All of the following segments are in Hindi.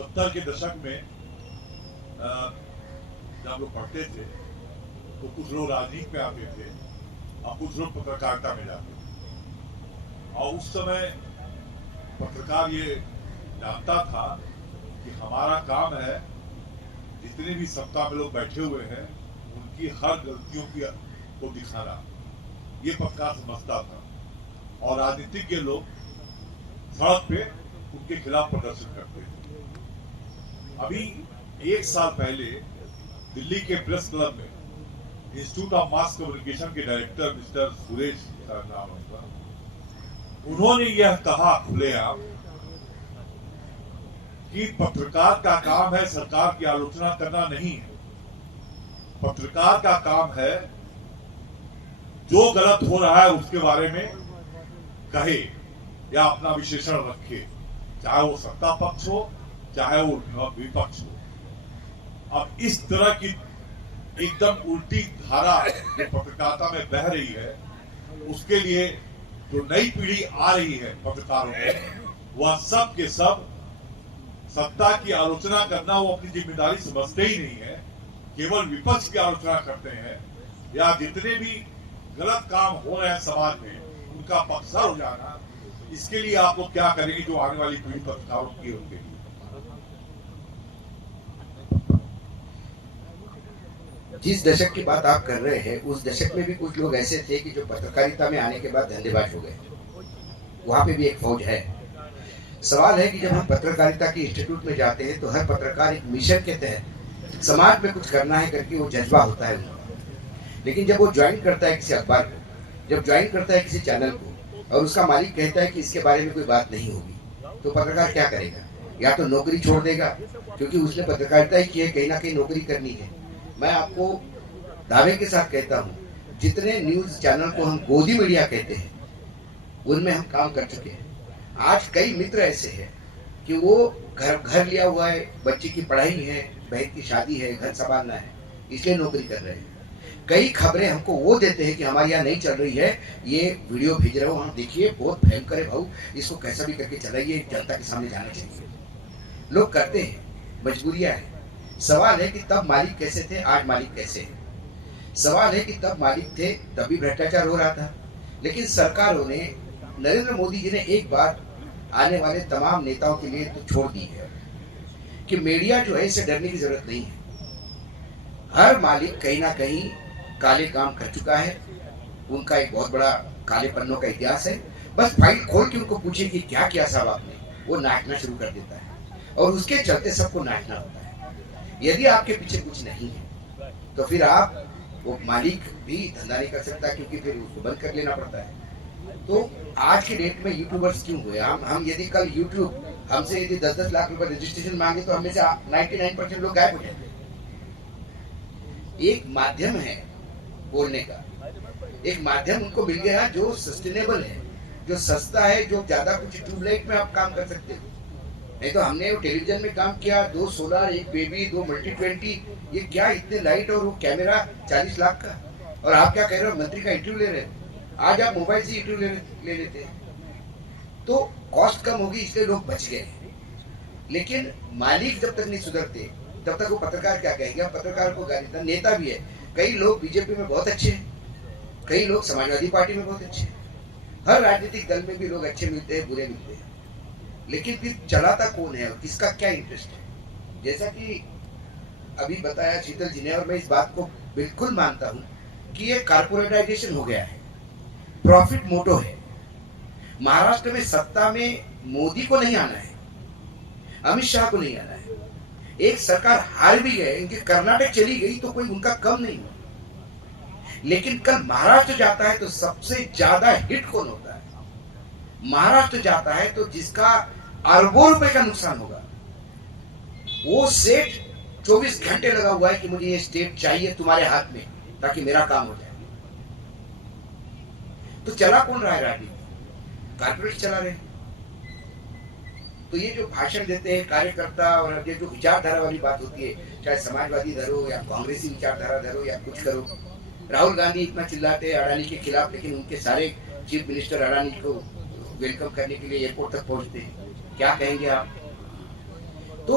70 के दशक में जब लोग पढ़ते थे तो कुछ लोग राजनीति में आते थे और कुछ लोग पत्रकारिता में जाते थे। और उस समय पत्रकार ये जानता था कि हमारा काम है जितने भी सत्ता में लोग बैठे हुए हैं उनकी हर गलतियों को दिखाना, ये पत्रकार समझता था। और राजनीतिज्ञ लोग सड़क पे उनके खिलाफ प्रदर्शन करते थे। अभी 1 साल पहले दिल्ली के प्रेस क्लब में इंस्टीट्यूट ऑफ मास कम्युनिकेशन के डायरेक्टर मिस्टर सुरेश नाम होगा, उन्होंने यह कहा खुलेआम कि पत्रकार का काम है सरकार की आलोचना करना नहीं है। पत्रकार का काम है जो गलत हो रहा है उसके बारे में कहे या अपना विशेषण रखे, चाहे वो सत्ता पक्ष हो चाहे वो विपक्ष हो। अब इस तरह की एकदम उल्टी धारा जो पत्रकारिता में बह रही है, उसके लिए जो नई पीढ़ी आ रही है पत्रकारों में, वह सब के सब सत्ता की आलोचना करना वो अपनी जिम्मेदारी समझते ही नहीं है, केवल विपक्ष की आलोचना करते हैं या जितने भी गलत काम हो रहे हैं समाज में उनका पक्षधर हो जाना। इसके लिए आप लोग क्या करेंगे जो आने वाली पीढ़ी पत्रकारों की उनके लिए? जिस दशक की बात आप कर रहे हैं उस दशक में भी कुछ लोग ऐसे थे कि जो पत्रकारिता में आने के बाद धंधेबाज हो गए। वहां पे भी एक फौज है। सवाल है कि जब हम पत्रकारिता के इंस्टीट्यूट में जाते हैं तो हर पत्रकार एक मिशन के तहत समाज में कुछ करना है करके वो जज्बा होता है उनका। लेकिन जब वो ज्वाइन करता है किसी अखबार को, जब ज्वाइन करता है किसी चैनल को और उसका मालिक कहता है कि इसके बारे में कोई बात नहीं होगी, तो पत्रकार क्या करेगा? या तो नौकरी छोड़ देगा, क्योंकि उसने पत्रकारिता ही की है, कहीं ना कहीं नौकरी करनी है। मैं आपको दावे के साथ कहता हूँ, जितने न्यूज चैनल को हम गोदी मीडिया कहते हैं उनमें हम काम कर चुके हैं। आज कई मित्र ऐसे हैं कि वो घर लिया हुआ है, बच्चे की पढ़ाई है, बहन की शादी है, घर संभालना है, इसलिए नौकरी कर रहे हैं। कई खबरें हमको वो देते हैं कि हमारे यहाँ नहीं चल रही है, ये वीडियो भेज रहे हो, हम देखिए बहुत भयंकर है भाऊ, इसको कैसा भी करके चलाइए, जनता के सामने जाना चाहिए। लोग करते हैं, मजबूरियां हैं। सवाल है कि तब मालिक कैसे थे, आज मालिक कैसे हैं? सवाल है कि तब मालिक थे तब भी भ्रष्टाचार हो रहा था, लेकिन सरकारों ने, नरेंद्र मोदी जी ने एक बात आने वाले तमाम नेताओं के लिए तो छोड़ दी है कि मीडिया जो है इससे डरने की जरूरत नहीं है। हर मालिक कहीं ना कहीं काले काम कर चुका है, उनका एक बहुत बड़ा काले पन्नों का इतिहास है। बस फाइल खोल के उनको पूछे कि क्या किया साहब आपने, वो नाचना शुरू कर देता है और उसके चलते सबको नाचना होता है। यदि आपके पीछे कुछ नहीं है तो फिर आप, वो मालिक भी धंधा नहीं कर सकता, क्योंकि फिर उसको बंद कर लेना पड़ता है। तो आज के डेट में यूट्यूबर्स क्यों हुए? हम यदि कल यूट्यूब हमसे यदि 10-10 लाख रुपए रजिस्ट्रेशन मांगे तो हमें से 99% लोग गायब हो जाएंगे। एक माध्यम है बोलने का, एक माध्यम उनको मिल गया जो सस्टेनेबल है, जो सस्ता है, जो ज्यादा कुछ ट्यूबलाइट में आप काम कर सकते हो। नहीं तो हमने वो टेलीविजन में काम किया, 2 सोलर, 1 बेबी, 2 मल्टी-20, ये क्या इतने लाइट और वो कैमरा 40 लाख का, और आप क्या कह रहे हो, मंत्री का इंटरव्यू ले रहे हो। आज आप मोबाइल से इंटरव्यू ले लेते हैं, तो कॉस्ट कम होगी, इसलिए लोग बच गए। लेकिन मालिक जब तक नहीं सुधरते तब तक वो पत्रकार क्या कहेंगे? पत्रकार को गाली देना। नेता भी है, कई लोग बीजेपी में बहुत अच्छे हैं, कई लोग समाजवादी पार्टी में बहुत अच्छे हैं, हर राजनीतिक दल में भी लोग अच्छे मिलते हैं, बुरे मिलते हैं, लेकिन फिर चलाता कौन है और किसका क्या इंटरेस्ट है? जैसा कि अभी बताया शीतल जी ने, और मैं इस बात को बिल्कुल मानता हूं कि ये कारपोरेटाइजेशन हो गया है, प्रॉफिट मोटो है। महाराष्ट्र में सत्ता में मोदी को नहीं आना है, अमित शाह को नहीं आना है। एक सरकार हार भी गए, इनके कर्नाटक चली गई तो कोई उनका कम नहीं हुआ, लेकिन कल महाराष्ट्र जाता है तो सबसे ज्यादा हिट कौन होता है? महाराष्ट्र जाता है तो जिसका अरबों रुपए का नुकसान होगा, वो सेठ 24 घंटे लगा हुआ है कि मुझे ये स्टेट चाहिए तुम्हारे हाथ में ताकि मेरा काम हो जाए। तो चला कौन रहा है राजनीति? कारपोरेट चला रहे हैं। तो ये जो भाषण देते हैं कार्यकर्ता, और ये जो विचारधारा वाली बात होती है, चाहे समाजवादी धरो या कांग्रेसी विचारधारा धरो या कुछ करो, राहुल गांधी इतना चिल्लाते हैं अडानी के खिलाफ, लेकिन उनके सारे चीफ मिनिस्टर अडानी को वेलकम करने के लिए एयरपोर्ट तक पहुंचते हैं। क्या कहेंगे आप? तो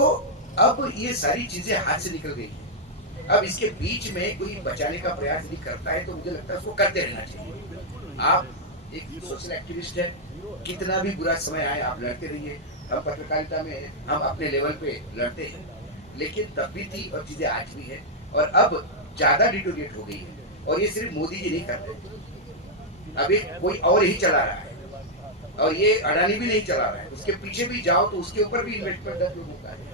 अब ये सारी चीजें हाथ से निकल गई हैं। अब इसके बीच में कोई बचाने का प्रयास यदि करता है तो मुझे लगता है उसको करते रहना चाहिए। आप एक सोशल एक्टिविस्ट है, कितना भी बुरा समय आए आप लड़ते रहिए। हम पत्रकारिता में हम अपने लेवल पे लड़ते हैं, लेकिन तब भी थी और चीजें आज भी है और अब ज्यादा डिटोरिएट हो गई है। और ये सिर्फ मोदी जी नहीं कर रहे, अभी कोई और ही चला रहा है और ये अडानी भी नहीं चला रहा है। उसके पीछे भी जाओ तो उसके ऊपर भी इन्वेस्टमेंट 10 लोगों का है।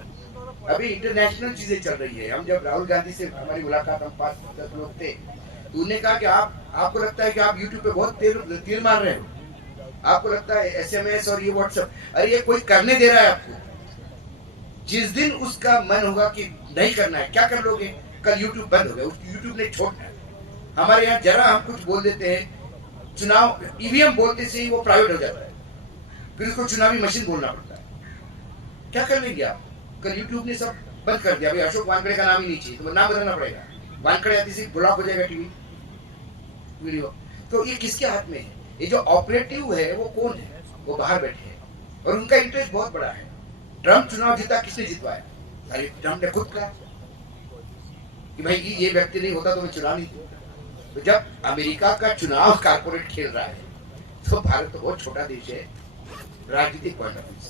अभी इंटरनेशनल चीजें चल रही है। हम जब राहुल गांधी से हमारी मुलाकात, हम 5-10 लोग थे, तो उन्होंने कहा कि आपको लगता है कि आप यूट्यूब पे बहुत तीर मार रहे हो, आपको लगता है SMS और ये व्हाट्सएप, अरे ये कोई करने दे रहा है आपको? जिस दिन उसका मन होगा कि नहीं करना है, क्या कर लोगे? कल यूट्यूब बंद हो गया, यूट्यूब ने छोड़ना है। हमारे यहाँ जरा हम कुछ बोल देते हैं, चुनाव EVM बोलते से ही वो प्राइवेट हो जाता है, फिर उसको चुनावी मशीन बोलना पड़ता है। क्या कर लेंगे आप? कल यूट्यूब ने सब बंद कर दिया, भाई अशोक वानखेड़े का नाम ही नहीं चाहिए, तो नाम बदलना पड़ेगा। वानखेड़े आती से ब्लॉक हो जाएगा टीवी वीडियो। तो ये किसके हाथ में है? ये जो ऑपरेटिव है वो कौन है? वो बाहर बैठे हैं और उनका इंटरेस्ट बहुत बड़ा है। ट्रम्प चुनाव जीता, किसने जितवाया? अरे ट्रम्प ने खुद कहा कि भाई ये व्यक्ति नहीं होता तो मैं चुनाव नहीं जीतता। तो जब अमेरिका का चुनाव कारपोरेट खेल रहा है तो भारत तो बहुत छोटा देश है राजनीतिक पॉइंट ऑफ व्यू से।